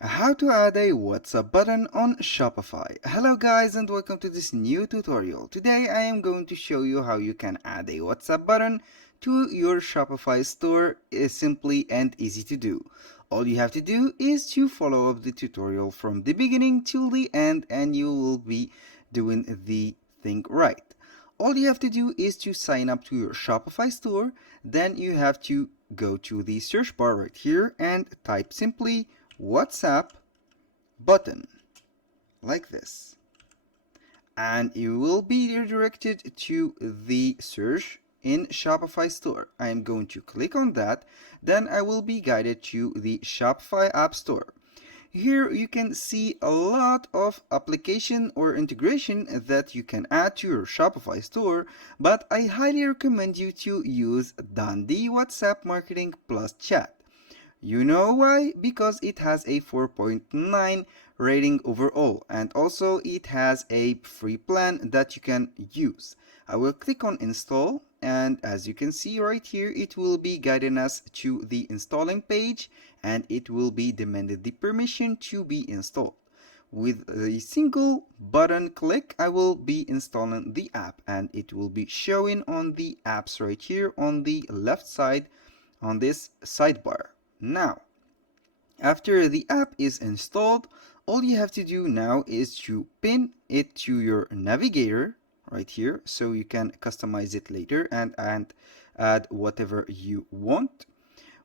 How to add a WhatsApp button on Shopify. Hello guys and welcome to this new tutorial. Today I am going to show you how you can add a WhatsApp button to your Shopify store. Is simply and easy to do. All you have to do is to follow up the tutorial from the beginning till the end and you will be doing the thing right. All you have to do is to sign up to your Shopify store. Then you have to go to the search bar right here and type simply WhatsApp button like this, and you will be redirected to the search in Shopify store. I am going to click on that, then I will be guided to the Shopify App Store. Here you can see a lot of application or integration that you can add to your Shopify store, but I highly recommend you to use Dandy WhatsApp Marketing Plus Chat. You know why? Because it has a 4.9 rating overall, and also it has a free plan that you can use. I will click on install, and as you can see right here, it will be guiding us to the installing page, and it will be demanded the permission to be installed. With a single button click, I will be installing the app, and it will be showing on the apps right here on the left side on this sidebar. Now, after the app is installed, all you have to do now is to pin it to your navigator right here, so you can customize it later and add whatever you want.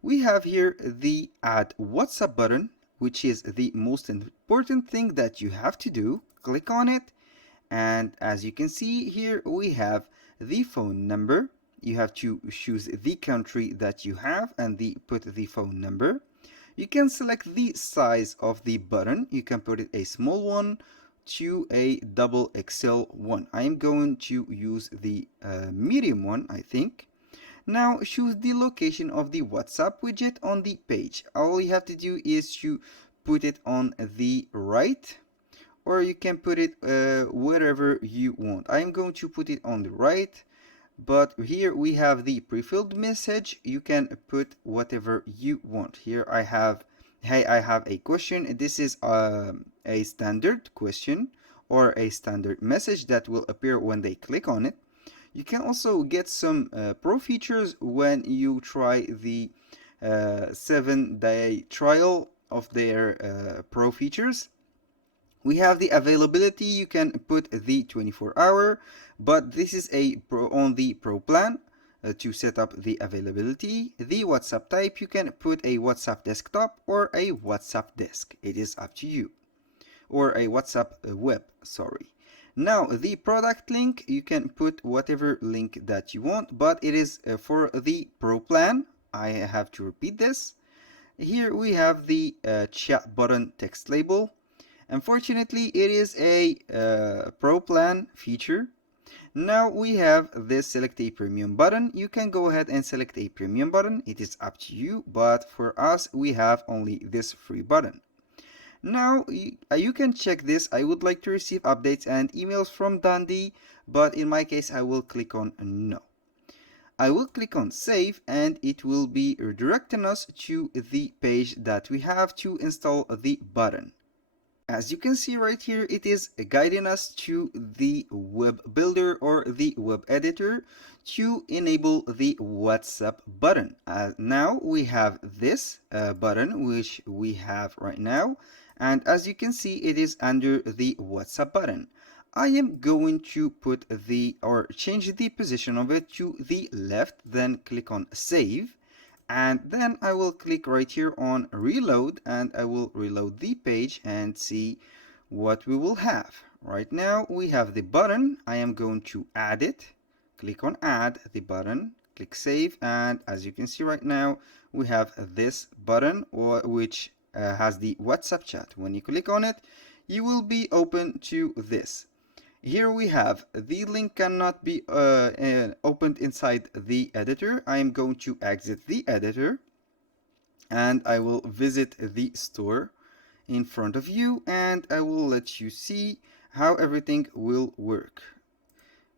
We have here the add WhatsApp button, which is the most important thing that you have to do. Click on it, and as you can see here, we have the phone number. You have to choose the country that you have and put the phone number. You can select the size of the button. You can put it a small one to a double XL one. I am going to use the medium one, I think. Now choose the location of the WhatsApp widget on the page. All you have to do is to put it on the right, or you can put it wherever you want. I'm going to put it on the right, but here we have the pre-filled message. You can put whatever you want. Here I have, hey, I have a question. This is a standard question or a standard message that will appear when they click on it. You can also get some pro features when you try the 7-day trial of their pro features. We have the availability. You can put the 24-hour, but this is on the pro plan to set up the availability. The WhatsApp type, you can put a WhatsApp desktop or a WhatsApp desk. It is up to you. Or a WhatsApp web, sorry. Now, the product link, you can put whatever link that you want, but it is for the pro plan. I have to repeat this. Here we have the chat button text label. Unfortunately, it is a pro plan feature. Now we have this select a premium button. You can go ahead and select a premium button. It is up to you, but for us, we have only this free button. Now you can check this. I would like to receive updates and emails from Dandy, but in my case, I will click on no. I will click on save, and it will be redirecting us to the page that we have to install the button. As you can see right here, it is guiding us to the web builder or the web editor to enable the WhatsApp button. Now we have this button, which we have right now. And as you can see, it is under the WhatsApp button. I am going to put change the position of it to the left, then click on save. And then I will click right here on reload, and I will reload the page and see what we will have. Right now we have the button. I am going to add it. Click on add the button, click save, and as you can see right now we have this button which has the WhatsApp chat. When you click on it, you will be open to this. Here we have the link cannot be opened inside the editor. I am going to exit the editor, and I will visit the store in front of you, and I will let you see how everything will work.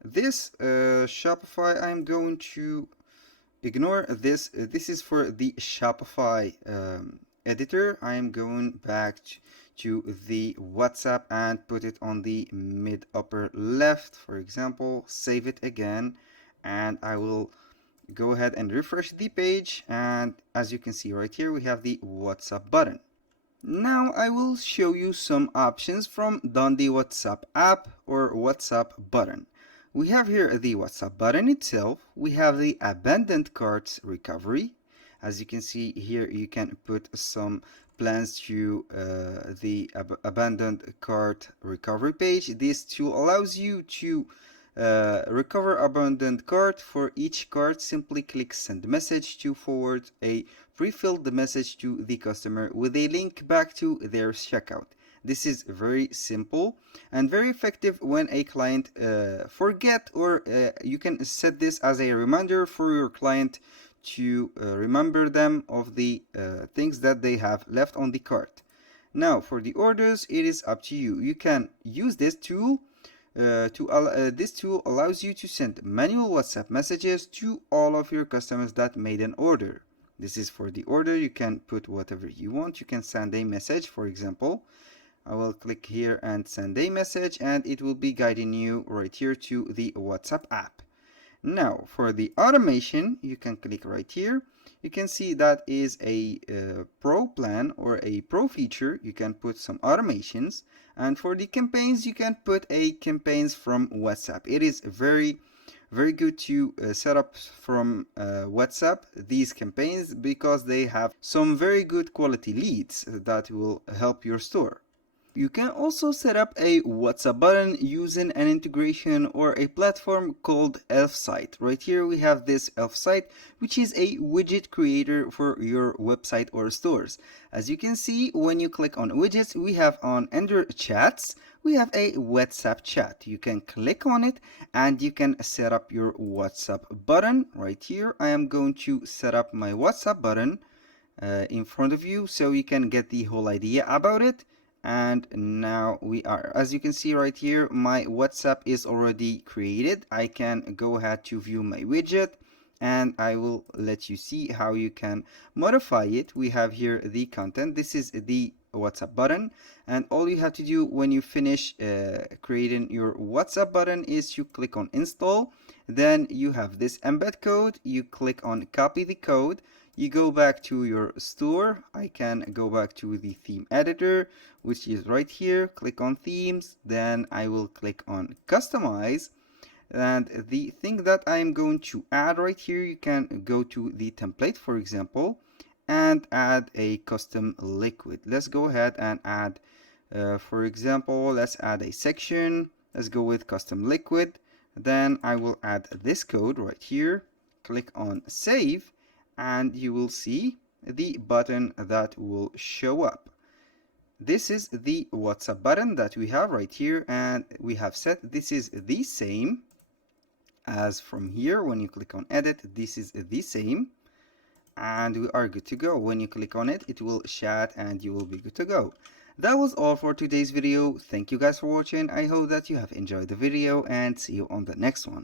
This Shopify, I'm going to ignore this. This is for the Shopify editor, I am going back to the WhatsApp and put it on the mid upper left, for example. Save it again, and I will go ahead and refresh the page, and as you can see right here, we have the WhatsApp button. Now I will show you some options from the WhatsApp app or WhatsApp button. We have here the WhatsApp button itself. We have the abandoned carts recovery. As you can see here, you can put some plans to the abandoned cart recovery page. This tool allows you to recover abandoned cart. For each cart, simply click send message to forward a pre-filled message to the customer with a link back to their checkout. This is very simple and very effective when a client forget, or you can set this as a reminder for your client to remember them of the things that they have left on the cart. Now for the orders, it is up to you. You can use this tool this tool allows you to send manual WhatsApp messages to all of your customers that made an order. This is for the order. You can put whatever you want. You can send a message, for example. I will click here and send a message, and it will be guiding you right here to the WhatsApp app. Now for the automation, you can click right here. You can see that is a pro plan or a pro feature. You can put some automations, and for the campaigns, you can put a campaigns from WhatsApp. It is very good to set up from WhatsApp these campaigns, because they have some very good quality leads that will help your store. You can also set up a WhatsApp button using an integration or a platform called Elfsight. Right here we have this Elfsight, which is a widget creator for your website or stores. As you can see, when you click on widgets, we have on under chats, we have a WhatsApp chat. You can click on it and you can set up your WhatsApp button. Right here, I am going to set up my WhatsApp button in front of you so you can get the whole idea about it. And now we are, as you can see right here, my WhatsApp is already created. I can go ahead to view my widget, and I will let you see how you can modify it. We have here the content. This is the WhatsApp button, and all you have to do when you finish creating your WhatsApp button is you click on install. Then you have this embed code. You click on copy the code. You go back to your store. I can go back to the theme editor, which is right here. Click on themes, then I will click on customize, and the thing that I'm going to add right here, you can go to the template, for example, and add a custom liquid. Let's go ahead and add for example, let's add a section. Let's go with custom liquid. Then I will add this code right here. Click on save, and you will see the button that will show up. This is the WhatsApp button that we have right here, and we have set this is the same as from here. When you click on edit, this is the same, and we are good to go. When you click on it, it will chat and you will be good to go. That was all for today's video. Thank you guys for watching. I hope that you have enjoyed the video, and see you on the next one.